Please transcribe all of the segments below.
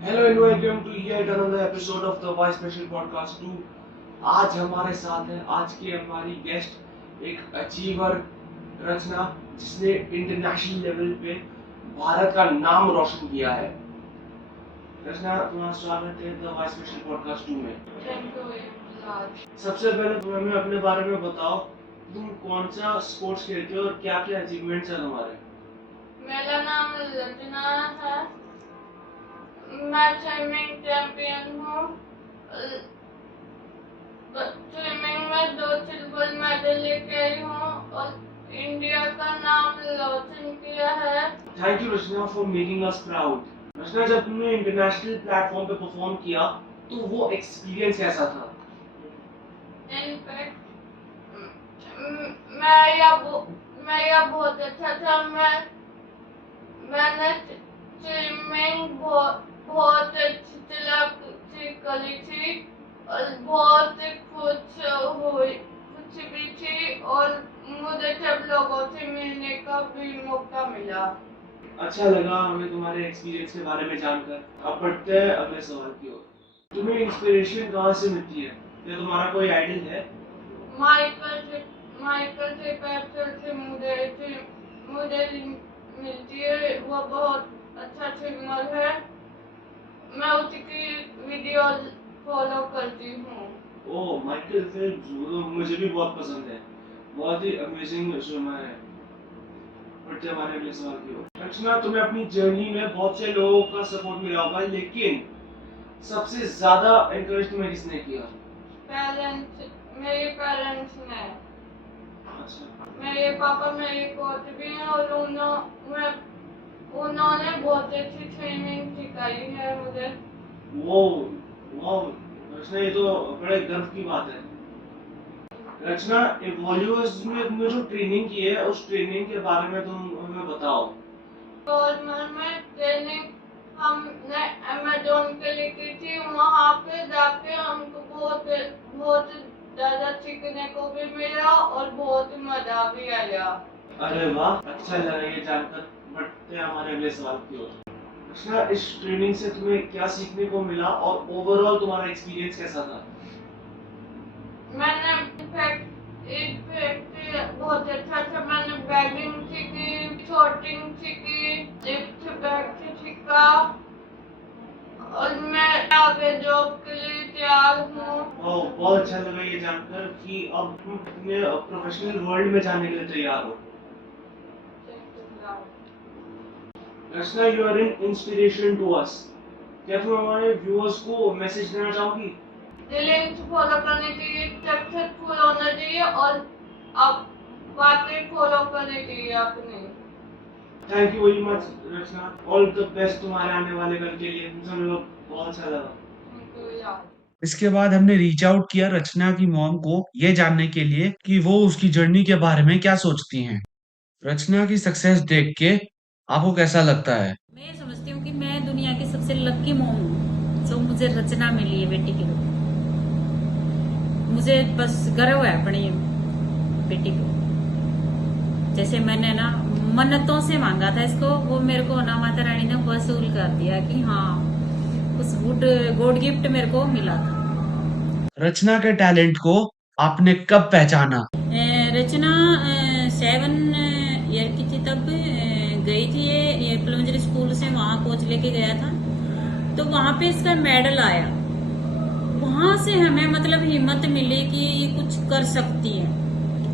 Hello and welcome to yet another episode of the Why Special Podcast 2। आज हमारे साथ है आज की हमारी गेस्ट एक अचीवर रचना जिसने इंटरनेशनल लेवल पे भारत का नाम रोशन किया है। रचना, तुम्हारा स्वागत है द वाई स्पेशल पॉडकास्ट 2 में। थैंक यू राज। सबसे पहले तुम हमें अपने बारे में बताओ, तुम कौन सा स्पोर्ट्स खेलते हो और क्या क्या अचीवमेंट्स है तुम्हारे। मेरा नाम रचना है। मैं स्विमिंग चैंपियन हूँ। स्विमिंग में 2 सिल्वर मेडल लेके आई हूँ और इंडिया का नाम रोशन किया है। Thank you Rachna for making us proud. Rachna, जब तुमने इंटरनेशनल प्लेटफॉर्म पे परफॉर्म किया तो वो एक्सपीरियंस कैसा था? इनफैक्ट मैं बहुत अच्छा था। मैंने स्विमिंग बहुत अच्छी तरह करी थी और बहुत खुश भी थी और मुझे सब लोगों से मिलने का भी मौका मिला। अच्छा लगा हमें तुम्हारे एक्सपीरियंस के बारे में जानकर। अब बढ़ते हैं अगले सवाल की ओर। तुम्हें इंस्पिरेशन कहाँ से मिलती है? क्या तुम्हारा कोई आइडल है? माइकल से पैप्सल से मुझे मिलती है। वो बहुत अच्छा स्विमर है। मैं उसकी वीडियो फॉलो करती हूँ। ओह, माइकल फेल्प्स मुझे भी बहुत पसंद है, बहुत ही अमेजिंग स्विमर है। बढ़ते हमारे अगले सवाल की ओर। रचना, तुम्हें अपनी जर्नी में बहुत से लोगों का सपोर्ट मिला होगा, लेकिन सबसे ज्यादा एनकरेज तुम्हें किसने किया? मेरे पेरेंट्स ने। अच्छा। मेरे पापा मेरे कोच भी हैं और उन्होंने बहुत अच्छी ट्रेनिंग सिखाई है मुझे। वो रचना, ये तो बड़े गर्व की बात है। रचना, एवोल्यूअर्स में तुमने जो ट्रेनिंग की है उस ट्रेनिंग के बारे में तुम हमें बताओ। गवर्नमेंट में ट्रेनिंग हमने अमेजोन के लिए की थी। वहाँ पे जाके हमको बहुत ज्यादा सीखने को भी मिला और बहुत मजा भी आया। अरे वाह, अच्छा लगा ये जानकर। बढ़ते हैं हमारे अगले सवाल की ओर। रचना, इस ट्रेनिंग से तुम्हें क्या सीखने को मिला और ओवरऑल तुम्हारा एक्सपीरियंस कैसा था? मैंने बहुत अच्छा था। मैंने बैगिंग सीखी, शॉटिंग सीखी, लिफ्ट बैग सीखा और मैं आगे जॉब के लिए तैयार हूँ। बहुत अच्छा लगा ये जानकर कि अब तुम अपने प्रोफेशनल वर्ल्ड में जाने के लिए तैयार हो। Rachna, you are an inspiration to us. क्या तुम हमारे व्यूअर्स को मैसेज देना चाहोगी? रिलेंस फॉलो करनी चाहिए, सक्सेसफुल होना चाहिए और आप बातें फॉलो करनी चाहिए अपनी। Thank you very much Rachna, all the best तुम्हारे आने वाले कल के लिए। मुझे बहुत अच्छा लगा। इसके बाद हमने रीच आउट किया रचना की मॉम को, ये जानने के लिए कि वो उसकी जर्नी के बारे में क्या सोचती हैं। रचना की सक्सेस देख के आपको कैसा लगता है? मैं समझती हूँ कि मैं दुनिया की सबसे लकी मॉम हूँ जो मुझे रचना मिली है बेटी के रूप। मुझे बस गर्व है अपनी बेटी को। जैसे मैंने ना मन्नतों से मांगा था इसको, वो मेरे को ना माता रानी ने वसूल कर दिया कि हाँ उस गॉड गिफ्ट मेरे को मिला था। रचना के टैलेंट को आपने कब पहचाना? रचना 7 ईयर की थी तब गई थी ये प्लेमेंट्री स्कूल से, वहाँ कोच लेके गया था तो वहाँ पे इसका मेडल आया। वहां से हमें मतलब हिम्मत मिली कि ये कुछ कर सकती है।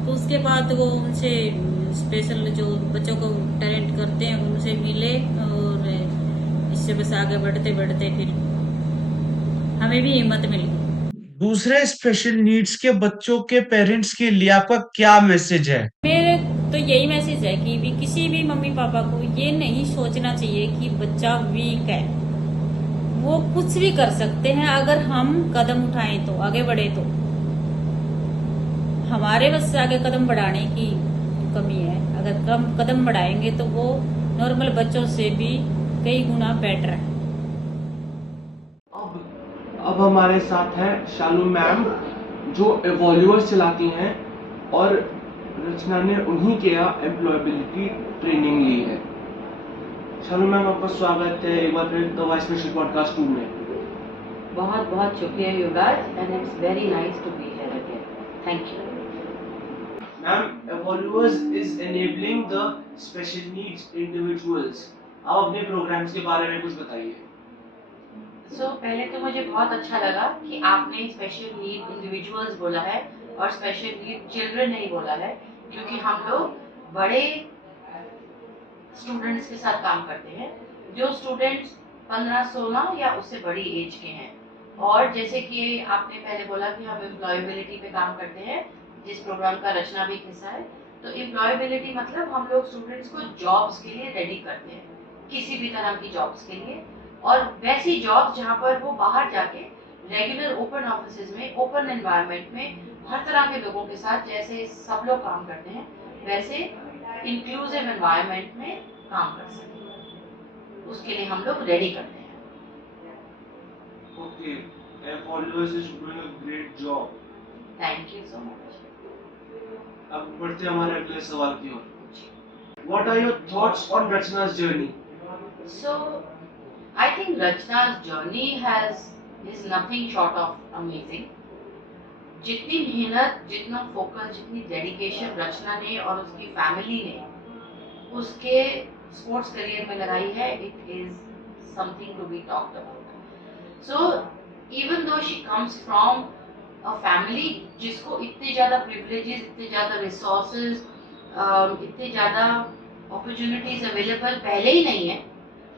तो उसके बाद वो उनसे स्पेशल जो बच्चों को टैलेंट करते हैं उनसे मिले और इससे बस आगे बढ़ते बढ़ते फिर हमें भी हिम्मत मिली। दूसरे स्पेशल नीड्स के बच्चों के पेरेंट्स के लिए आपका क्या मैसेज है? मेरे तो यही मैसेज है कि भी किसी भी मम्मी पापा को ये नहीं सोचना चाहिए कि बच्चा वीक है। वो कुछ भी कर सकते हैं अगर हम कदम उठाएं तो, आगे बढ़े तो। हमारे बस से आगे कदम बढ़ाने की कमी है। अगर कम कदम बढ़ाएंगे तो वो नॉर्मल बच्चों से भी कई गुना बेटर है। अब हमारे साथ है शालू मैम जो एवोल्यूअर्स चलाती हैं और रचना ने उन्हीं के यहाँ एम्प्लॉयबिलिटी ट्रेनिंग ली है। शानू मैम, आपका स्वागत है एक बार फिर द वाइस स्पेशल पॉडकास्ट 2 में। बहुत बहुत शुक्रिया Yuvraj, and it's very nice to be here again. Thank you. Ma'am, Evolvers is enabling the special needs individuals। आप अपने प्रोग्राम्स के बारे में कुछ बताइए। पहले तो मुझे बहुत अच्छा लगा कि आपने स्पेशल नीड इंडिविजुअल्स बोला है और स्पेशल नीड चिल्ड्रन नहीं बोला है, क्योंकि हम लोग बड़े स्टूडेंट्स के साथ काम करते हैं, जो स्टूडेंट्स 15-16 या उससे बड़ी एज के हैं। और जैसे कि आपने पहले बोला कि हम एम्प्लॉयबिलिटी पे काम करते हैं, जिस प्रोग्राम का रचना भी एक हिस्सा है। तो एम्प्लॉयबिलिटी मतलब हम लोग स्टूडेंट्स को जॉब्स के लिए रेडी करते हैं, किसी भी तरह की जॉब्स के लिए, और वैसी जॉब्स जहाँ पर वो बाहर जाके रेगुलर ओपन ऑफिसेज में, ओपन एनवायरनमेंट में हर तरह के लोगों के साथ जैसे सब लोग काम करते हैं, वैसे इंक्लूसिव एनवायरनमेंट में काम कर सकें, उसके लिए हम लोग रेडी करते हैं। Okay, Evolvers is doing a great job। Thank you so much. अब बढ़ते हैं हमारे अगले सवाल की ओर। What are your thoughts on Rachna's journey? So, I think Rachna's journey is nothing short of amazing। जितनी मेहनत, जितना फोकस, जितनी डेडिकेशन रचना ने और उसकी फैमिली ने उसके स्पोर्ट्स करियर में लगाई है, it is something to be talked about. So even though she comes from a family जिसको इतने ज्यादा प्रिविलेजेस, इतने ज्यादा रिसोर्सेज, इतने ज्यादा अपॉर्चुनिटीज अवेलेबल पहले ही नहीं है।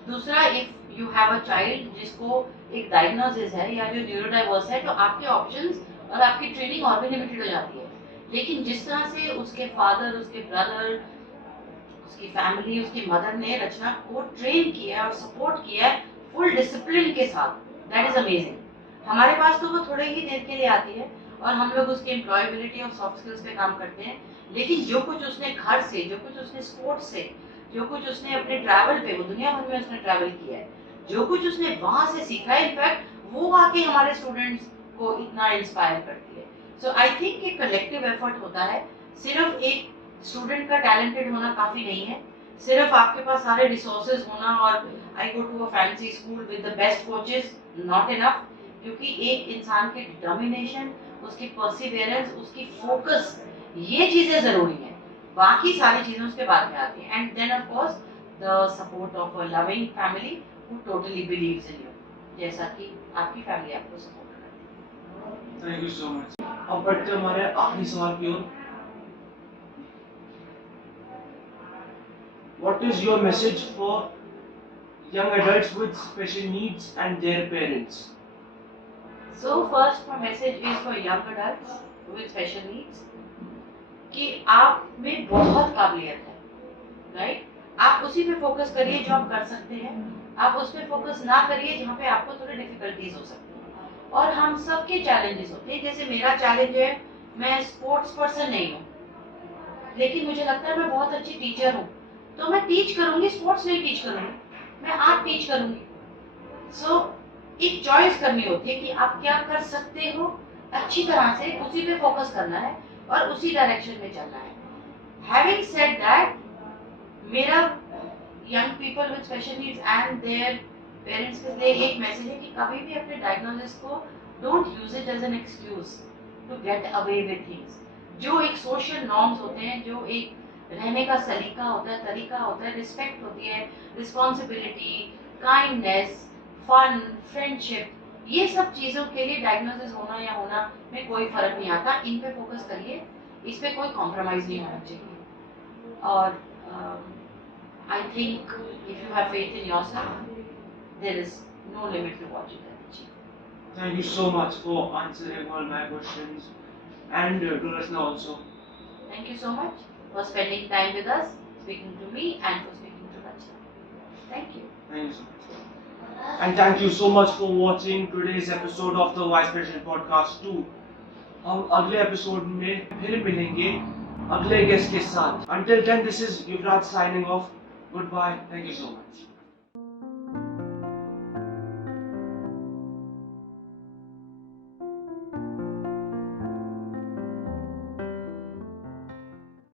दूसरा, if you have a child जिसको एक डायग्नोसिस है या जो न्यूरोडाइवर्स है, तो आपके ऑप्शंस और आपकी ट्रेनिंग और भी लिमिटेड हो जाती है। लेकिन जिस तरह से उसके फादर, उसके ब्रदर, उसकी फैमिली, उसकी मदर ने रचना को ट्रेन किया और सपोर्ट किया फुल डिसिप्लिन के साथ, दैट इज अमेजिंग। हमारे पास तो वो थोड़े ही देर के लिए आती है और हम लोग उसकी एम्प्लॉयबिलिटी और सॉफ्ट स्किल्स पे काम करते हैं, लेकिन जो कुछ उसने घर से, जो कुछ उसने स्पोर्ट्स से, जो कुछ उसने अपने ट्रैवल पे, वो दुनिया भर में उसने ट्रैवल किया है, जो कुछ उसने वहां से सीखा है, इनफैक्ट वो आके हमारे स्टूडेंट्स को इतना इंस्पायर करती है। सो आई थिंक एक कलेक्टिव एफर्ट होता है। सिर्फ एक स्टूडेंट का टैलेंटेड होना काफी नहीं है, सिर्फ आपके पास सारे रिसोर्सेज होना और I go to a fancy school with the best coaches not enough, क्योंकि एक इंसान की डिटर्मिनेशन, उसकी परसिवियरेंस, उसकी फोकस, ये चीजें जरूरी हैं। बाकी सारी चीजें उसके बाद में आती हैं। And then of course the support of a loving family who totally believes in you, जैसा कि आपकी फैमिली आपको सपोर्ट करती है। Thank you so much. अब बढ़ते हैं हमारे आखिरी सवाल की ओर। What is your message for young adults with special needs and their parents? So first my message is for young adults with special needs कि आप में बहुत काबिलियत है, राइट? आप उसी पे फोकस करिए जो आप कर सकते हैं, आप उस पे फोकस ना करिए जहाँ पे आपको थोड़ी डिफिकल्टीज हो सकती हैं। और हम सबके चैलेंजेस होते हैं, जैसे मेरा चैलेंज है, मैं स्पोर्ट्स पर्सन नहीं हूँ, लेकिन मुझे लगता है मैं बहुत अच्छी टीचर हूँ, तो मैं टीच करूंगी, स्पोर्ट्स नहीं टीच करूंगी, मैं आर्ट टीच करूंगी। सो एक चॉइस करनी होती है कि आप क्या कर सकते हो, अच्छी तरह से उसी पे फोकस करना है और उसी डायरेक्शन में चलना है। हैविंग सेड दैट, मेरा young people with special needs and their parents के लिए एक मैसेज है कि कभी भी अपने डायग्नोसिस को don't use it as an excuse to get away with things. जो एक सोशल नॉर्म्स होते हैं, जो एक रहने का सलीका होता है, तरीका होता है, रिस्पेक्ट होती है, रिस्पॉन्सिबिलिटी, काइंडनेस, फन, फ्रेंडशिप, ये सब चीजों के लिए डायग्नोसिस होना या होना में कोई फर्क नहीं आता। इन पे फोकस करिए, इस पे कोई कॉम्प्रोमाइज नहीं होना चाहिए। और I think if you have faith in yourself, there is no limit to what you can achieve. Thank you so much for answering all my questions and to Rachna also. Thank you so much for spending time with us, speaking to me and for speaking to Rachna. Thank you. Thank you so much. And thank you so much for watching today's episode of the Vice President Podcast 2. हम अगले episode में फिर मिलेंगे अगले guest के साथ. Until then, this is Yuvraj signing off. Goodbye. Thank you so much.